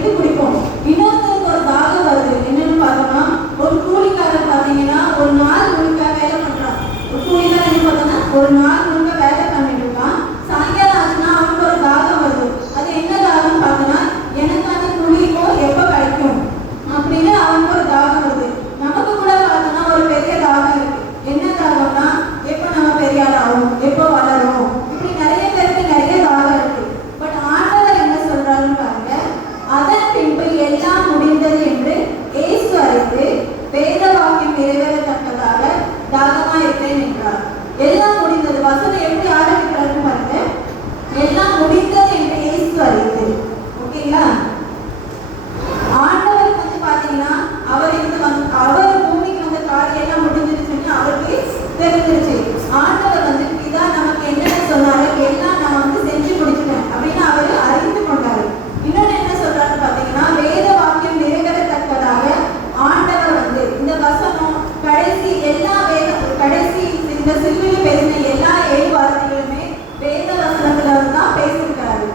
எடுத்து குடிப்போம். இன்னொருத்தருக்கு ஒரு தாகம் வருது. என்னன்னு பார்த்தோம்னா, ஒரு கூலிக்காரர் பார்த்தீங்கன்னா ஒரு நாள் முழுக்க வேலை பண்றான். ஒரு கூலிக்காரர் என்ன பார்த்தோம்னா ஒரு நாள் முழுக்க வேலை பண்ணிட்டு இருக்கான். சாயங்காலம் ஆச்சுன்னா அவனுக்கு ஒரு தாகம் வருது. அது என்ன தாகம் பார்த்தோம்னா, எனக்கான கூலி இப்போ எப்போ கிடைக்கும் அப்படின்னு அவனுக்கு ஒரு தாகம் வருது. நமக்கு கூட பார்த்தோம்னா ஒரு பெரிய தாகம் இருக்கு. என்ன தாகம்னா, எப்போ நம்ம பெரிய ஆள் ஆகும், எப்போ வளரும், இப்படி நிறைய பேருக்கு நிறைய தாகம் இருக்கு. பட் ஆண்டவர் என்ன சொல்றாருன்னு பாருங்க, அதன் பின்பு எல்லாம் முடிந்தது என்று இயேசு அறிந்து வேத வாக்கியம் நிறைவேறத்தக்கதாக தாகமா இருக்கிறேன் என்றார். எல்லாம் முடிந்தது. வசனம் எப்படி ஆரம்பிக்கிறாருன்னு பாருங்க, எல்லாம் முடிந்தது என்று இயேசு அறிந்து. ஓகேங்களா? ஆண்டவருக்கு வந்து பாத்தீங்கன்னா அவர் பூமிக்கு வந்த காரியெல்லாம் முடிஞ்சிருச்சுன்னு அவருக்கு தெரிஞ்சிருச்சு. ஆண்டவர் வந்து இதான் நமக்கு என்னென்ன சொன்னாரு, எல்லாம் நான் வந்து செஞ்சு முடிச்சுட்டேன் அப்படின்னு அவரு அறிந்து கொண்டாரு. இன்னொன்னு என்ன சொல்றாரு பாத்தீங்கன்னா, வேத வாக்கியம் நிறைவேறத்தக்கதாக ஆண்டவர் வந்து இந்த வசனம் கடைசி இந்த சிலுவையில் பேசின எல்லா 7 வார்த்தைகளுமே வேத வசனத்துல தான் பேசியிருக்காரு.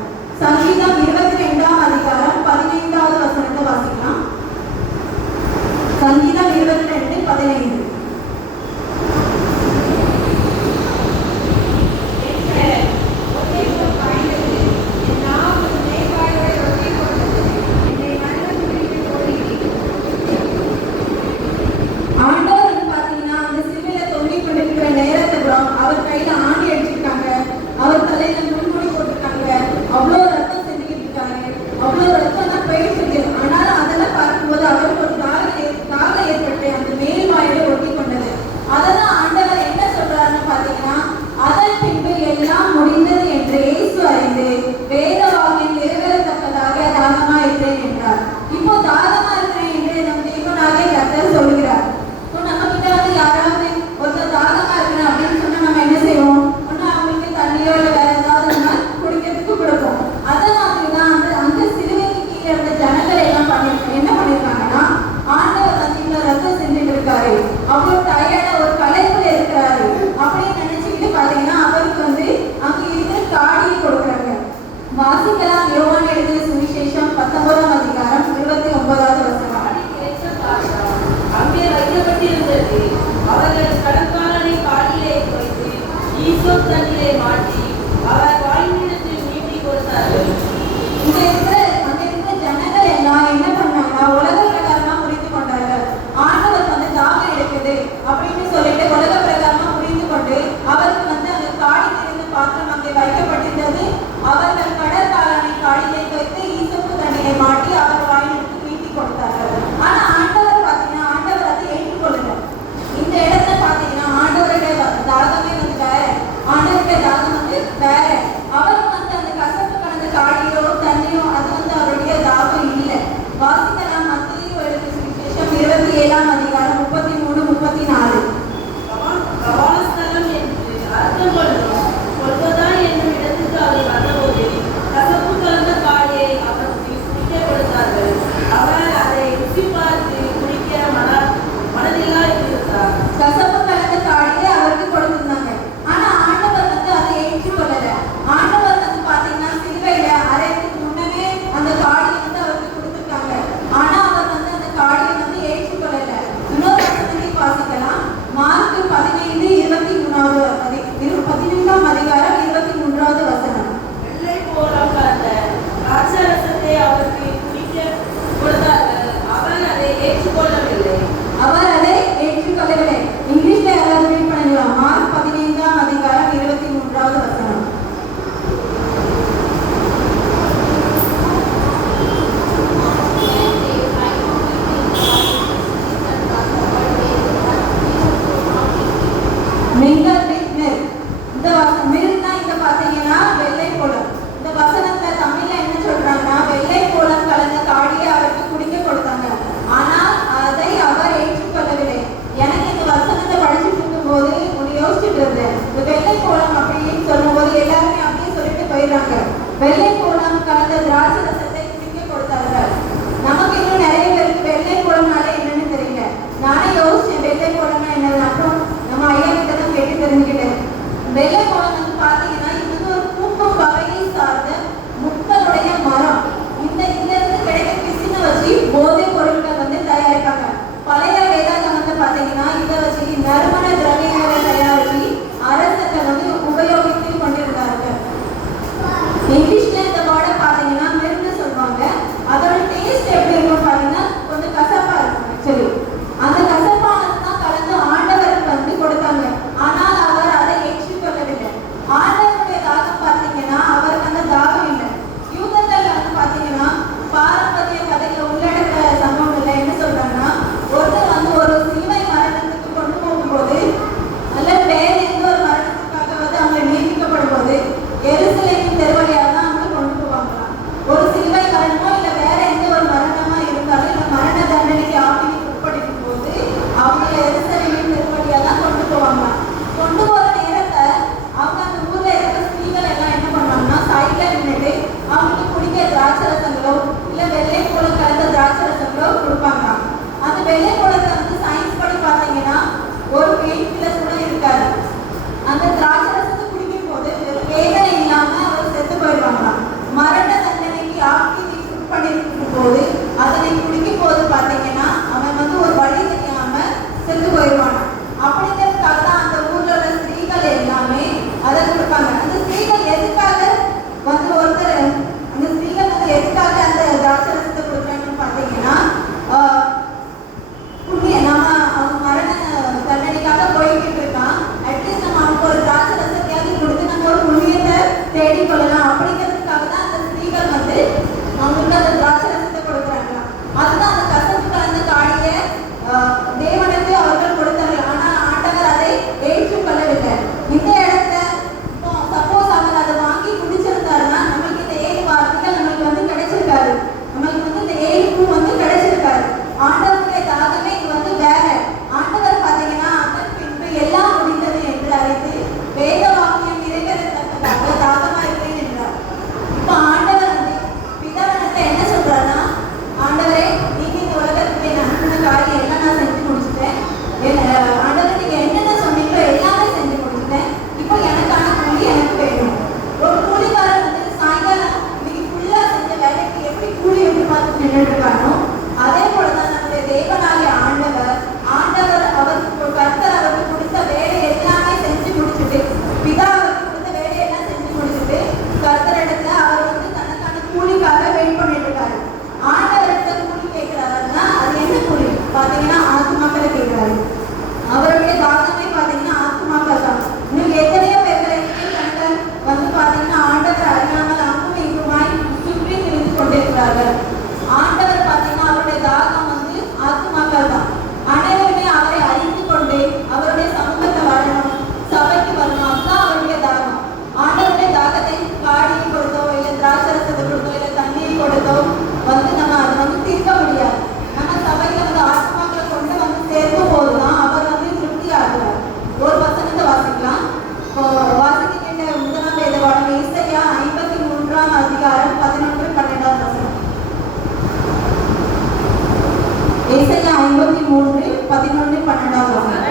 சங்கீதம் 22ஆம் அதிகாரம் 15வது வசனத்தை வாசிக்கலாம். சங்கீதம் 22:15. அவர் கையில ஆணி அடிச்சிருக்காங்க, அவர் தலையில முன்முடி போட்டிருக்காங்க, அவ்வளோ ரத்தம் செஞ்சுக்கிட்டு இருக்காங்க, அவ்வளோ ரத்தம் தான் போயிட்டு இருக்கு. ஆனாலும் அதெல்லாம் பார்க்கும்போது அவருக்கு ஒரு தாகம் ஏற்பட்டு அந்த மேல் வாயில ஒட்டி கொண்டது. அதெல்லாம் ஆண்டவர் என்ன சொல்றாருன்னு பாத்தீங்கன்னா, அதன் பின்பு எல்லாம் முடிந்தது என்று இயேசு அறிந்து வேத வாக்கியம் நிறைவேறத்தக்கதாக தாகமா இருக்கிறேன் என்றார். இப்போ தாகமா இருக்கிறேன் என்று நம் தேவனாகிய கர்த்தர் சொல்கிறார். நம்ம கிட்ட வந்து யாராவது ஒருத்தர் தாகமா இருக்கிறேன் அப்படின்னு சொன்னா நம்ம என்ன செய்வோம்? ஒண்ணு அவங்களுக்கு தண்ணியோ இல்லை வேற ஏதாவது நம்ம குடிக்கிறதுக்கு கொடுப்போம். அதே மாதிரிதான் அந்த சிலுவைக்கு கீழே இருந்த ஜனங்கள் எல்லாம் என்ன பண்ணிருக்காங்கன்னா, ஆண்டவர் வந்து ரத்தம் செஞ்சுட்டு இருக்காரு, அவ்வளோ டயர்டா ஒரு கலைப்புல இருக்கிறாரு அப்படின்னு நினைச்சுக்கிட்டு பாத்தீங்கன்னா அவருக்கு வந்து அங்க இருக்கிற காடியை கொடுக்குறாங்க. வாசிக்கலாம். யோவான் எழுதிய சுவிசேஷம் 19ஆம் அதிகாரம் 29வது வசனம். அங்கே வைக்கப்பட்டிருந்தது. அவர்கள் கடற்காரனை காலிலே வைத்து ஈசோப் தண்ணீரை மாற்றி அவர் வாயினிடத்தில் நீட்டி கொடுத்தார்கள். அங்க இருக்கிற ஜனங்கள் எல்லாம் என்ன பண்ணாங்கன்னா, உலக பிரகாரமா புரிந்து கொண்டார்கள். ஆண்டவர் வந்து தாகம் எடுக்குது அப்படின்னு சொல்லிட்டு உலக பிரகாரமா புரிந்து கொண்டு அவருக்கு வந்து அந்த காடியில் இருந்து பாத்திரம் அங்கே வைக்கப்பட்டிருந்தது. அவர்கள் கடற்காரனை காலிலே வைத்து ஈசோப்பு தண்ணீரை மாட்டி அவர் வாயினிடத்தில் நீட்டி கொடுத்தார்கள். ஆனா ஆண்டவர் பாத்தீங்கன்னா ஆண்டவர் அதை ஏற்றுக்கொள்ளல. இந்த இடத்துல பாத்தீங்கன்னா ஆண்டவருடைய தாகமே வந்து வேற, ஆண்டவருடைய தாகம் வந்து வேற. அவருக்கு வந்து அந்த கசப்பு கலந்த காடியோ தண்ணியோ அது வந்து அவருடைய தாகம் இல்லை. வாசிக்கலாம். மத்தேயு எழுதிய சுவிசேஷம் 27ஆம் அதிகாரம் 33-34. கவாலஸ்தலம் என்று அர்த்தம் கொள்வதா என்னும் இடத்துக்கு அவர் வந்தபோது கசப்பு கலந்த காடியை அவருக்கு குடிக்க கொடுத்தார்கள். அவர் அதை ருசி பார்த்து குடிக்க மனதில்லா இருந்தார். கசப்பு கலந்த காடியை அவருக்கு கொடுத்திருந்தாங்க. ஆனா ஆண்டவர் வந்து அதை ஏற்றுக்கொள்ளல. ஆண்டவர் வந்து பாத்தீங்கன்னா சிலுவையில அறைக்கு முன்னமே அந்த காடியை வந்து அவருக்கு கொடுத்திருக்காங்க. ஆனா அவர் வந்து அந்த காடியை வந்து ஏற்றுக்கொள்ளல. நின்றுட்டு இருக்கானோ அதே போலதான் நம்முடைய தேவனாகிய ஆண்டவர் அவருக்கு கர்த்தர் அவருக்கு கொடுத்த வேலை எல்லாமே செஞ்சு முடிச்சுட்டு, பிதா அவருக்கு கொடுத்த வேலையெல்லாம் செஞ்சு முடிச்சுட்டு கர்த்தரிடத்துல அவர் வந்து தனக்கான கூலிக்காக வெயிட் பண்ணிட்டு இருக்காரு. ஆண்டவரிடத்துல கூலி கேட்கிறாருன்னா அது என்ன கூலி பாத்தீங்கன்னா ஆத்துமாக்களை கேட்கிறாரு. அவருடைய தாக்கமே பாத்தீங்கன்னா ஆத்துமாக்கள் தான். இன்னும் எத்தனையோ பேர்களை வந்து பாத்தீங்கன்னா ஆண்டவர் அறியாமல் அங்கும் இங்குமாய் சுற்றி திரிந்து கொண்டிருக்கிறார்கள். ஆண்டவர் பாத்தீங்கன்னா அவருடைய தாகம் வந்து ஆத்துமாக்கள் தான். அனைவருமே அவரை அறிந்து கொண்டு அவருடைய சமூகத்தை வரணும், சபைக்கு வரணும், அதுதான் அவருடைய தாகம். ஆண்டவருடைய தாகத்தை காடியை கொடுத்தோ இல்லை திராட்சரசத்தை கொடுத்தோ இல்லை தண்ணீர் கொடுத்தோ வந்து நம்ம அதை வந்து தீர்க்க முடியாது. நம்ம சபையில வந்து ஆத்மாக்களை கொண்டு வந்து சேர்க்கும் போதுதான் அவர் வந்து திருப்தி ஆகிறார். ஒரு வசனத்தை வாசிக்கலாம். வாசிக்கின்ற முதலாம் வேதவாளம் ஏசாயா 53ஆம் அதிகாரம் 11-12 வசனம். ஏசாயா 53:11-12 வசனம்.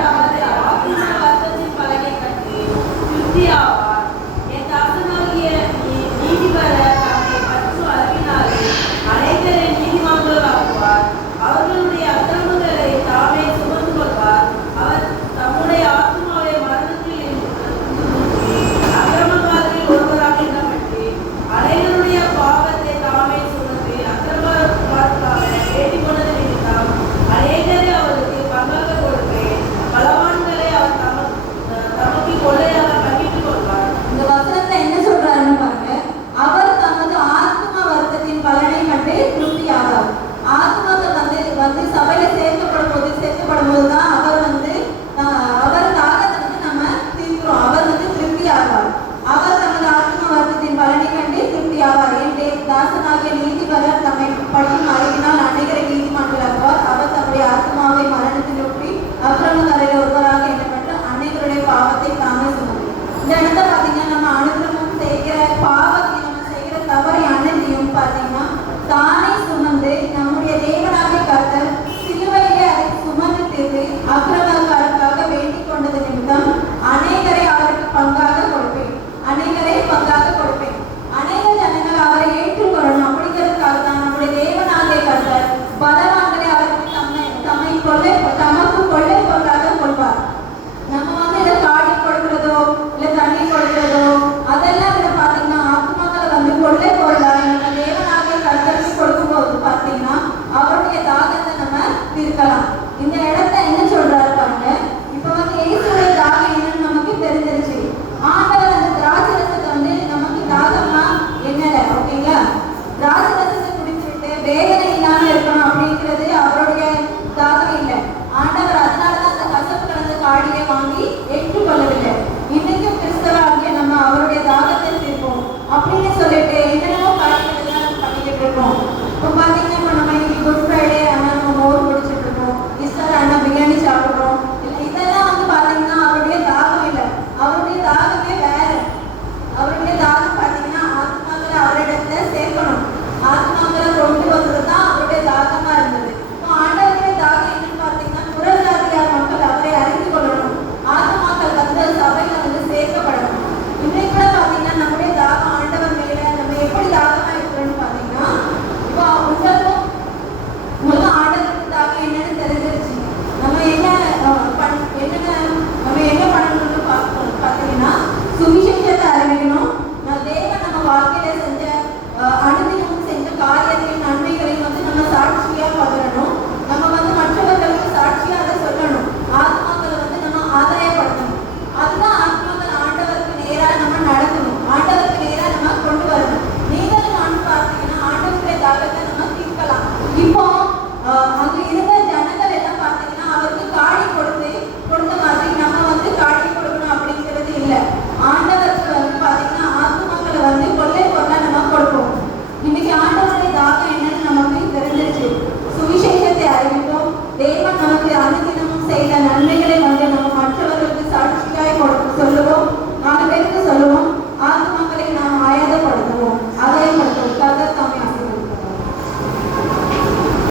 அவர்களுடைய அக்கிரமங்களை தாமே சுமந்து கொள்வார். அவர் தம்முடைய ஆத்மாவை மரணத்தில் அக்கிரமக்காரரில் ஒருவராக எண்ணப்பட்டு அனைவருடைய பாவத்தை தாமே சுமந்து அக்கிரமக்காரர்களாக ஏற்றிக் கொண்டது நிமித்தம் அநேகரை அவருக்கு பங்காக கொடுப்பேன். பலவான்களை அவர் தமக்கு கொள்ளையாக பங்கிட்டுக் கொள்வார். இந்த வசனத்தை என்ன சொல்றாருன்னு பாருங்க. அவர் தமது ஆத்ம வருத்தத்தின் பலனை கண்டு திருப்தி ஆவார். ஆத்மாக்கள் வந்து சபையில சேர்க்கப்படும் போதுதான் அவர் தாகத்தை வந்து நம்ம தீர்க்கிறோம். அவர் வந்து திருப்தி ஆவார். அவர் தமது ஆத்ம வருத்தத்தின் பலனை கண்டு திருப்தி ஆவார். என்று தாசனாகிய நீதிபரர் தம்மை படியும் அறிவினால் அநேகரை நீதிமான்களாக்குவார். அவர் தம்முடைய ஆத்மாவை மரணத்தில் ஒட்டி அக்கிரமக்காரரில் ஒருவராக எண்ணப்பட்டு அநேகருடைய பாவத்தை தாமே சுமந்து. இந்த இடத்துல பாத்தீங்கன்னா நம்ம அனுகிரமம் செய்கிற பாவத்தை நம்ம செய்கிற தவறை அனைத்தையும் பாத்தீங்கன்னா தானே சுமந்து நம்முடைய தேவனாகிய கர்த்தர் சிலுவையிலே அதை சுமந்து தீர்த்து அக்கிரமக்காரருக்காக வேண்டிக் கொண்டது நிமித்தம் அநேகரை அவருக்கு பங்காக கொடுப்பேன். அநேக ஜனங்கள் அவரை ஏற்றுக்கொள்ளணும். அப்படிங்கிறதுக்காக தான் நம்முடைய தேவனாகிய கர்த்தர் பலவான்களை அவருக்கு தமக்கு கொள்ளை பொருளாக கொடுப்பார். நம்ம வந்து இதை காடி கொடுக்கிறதோ இல்லை தண்ணி கொடுக்கிறதோ அதெல்லாம் இதை பாத்தீங்கன்னா ஆத்மாக்களை வந்து கொள்ளை பொருளாக நம்ம தேவனாகிய கர்த்தருக்கு கொடுக்கும்போது பாத்தீங்கன்னா அவருடைய தாகத்தை நம்ம தீர்க்கலாம். இந்த இடத்த என்ன சொல்றாரு பாருங்க. இப்ப வந்து இயேசுடைய தாகம் என்னன்னு நமக்கு தெரிஞ்சிருச்சு. ஆண்டவர் அந்த திராட்சரசத்தை வந்து நமக்கு தாகம்னா என்னல ஓகேங்களா, திராட்சரசத்தை குடிச்சுட்டு வேதனை இல்லாம இருக்கணும் அப்படிங்கிறது அவருடைய தாகம் இல்லை. ஆண்டவர் அதனாலதான் அந்த கசப்பு கலந்த காடியை வாங்கி ஏற்றுக்கொள்ளவில்லை. இன்னைக்கும் கிறிஸ்தவராகிய நம்ம அவருடைய தாகத்தை தீர்ப்போம் அப்படின்னு சொல்லிட்டு என்னென்னமோ காரியங்கள் எல்லாம் பண்ணிக்கிட்டு இருக்கோம். இப்போ பாத்தீங்கன்னா இப்போ நம்ம இன்னைக்கு குட் ஃப்ரைடே ஆனா நம்ம மோர் குடிச்சிட்டு இருக்கோம், ஈஸ்டர் ஆனா பிரியாணி சாப்பிடுறோம். இதெல்லாம் வந்து பாத்தீங்கன்னா அவருடைய தாகம் இல்லை. அவருடைய தாகமே வேற. அவருடைய தாகம் பாத்தீங்கன்னா ஆத்மாக்களை அவரிடத்துல சேர்க்கணும், ஆத்மாக்களை கொண்டு வந்ததுதான் அவருடைய தாகமா இருந்தது. ஆண்டவருடைய தாகம் என்னன்னு பாத்தீங்கன்னா புறஜாதியார் மக்கள் அவரை அறிந்து கொள்ளணும், ஆத்மாக்கள் வந்து சபையில வந்து சேர்க்கப்படணும். இன்னைக்கு கூட பாத்தீங்கன்னா நம்முடைய தாகம் ஆண்டவர் மேல நம்ம எப்படி தாகமா இருக்கிறோம்னு பாத்தீங்கன்னா இப்போ உங்களுக்கு ஆண்டவருக்கு தாகம் என்னன்னு தெரிஞ்சிருச்சு. நம்ம என்ன பண்ணணும்னு பாத்தீங்கன்னா சுவிசேஷத்தை அறிவிக்கணும். தேவன் நம்ம வாழ்க்கையில செஞ்ச அனுதினமும் செஞ்ச காரியத்தையும் நன்மைகளையும் வந்து நம்ம சாட்சியா பகிரணும். நம்ம வந்து மற்றவர்களுக்கு சாட்சியா அதை சொல்லணும். ஆத்மாக்களை வந்து நம்ம ஆதாயப்படுத்தணும். அதுதான் ஆத்மாக்கள் ஆண்டவருக்கு நேரா நம்ம நடக்கணும், ஆண்டவருக்கு நேரா நம்ம கொண்டு வரணும். நீங்களும் நான் பார்த்தீங்கன்னா ஆண்டவருடைய தாகத்தை நம்ம தீர்க்கலாம். இப்போ அங்க இருந்த ஜனங்கள் எல்லாம் பார்த்தீங்கன்னா அவருக்கு காடி கொடுத்த மாதிரி நம்ம வந்து காடி கொடுக்கணும் அப்படிங்கிறது இல்லை. ஆண்டவருக்கு வந்து பார்த்தீங்கன்னா ஆத்மாக்களை வந்து கொள்ளை பொருளா நம்ம கொடுப்போம். இன்னைக்கு ஆண்டவருடைய தாகம் என்னன்னு நமக்கு தெரிஞ்சிருச்சு. சுவிசேஷத்தை அறிவித்தோம். தேவன் நமக்கு அனுதினமும் செய்த நன்மைகள்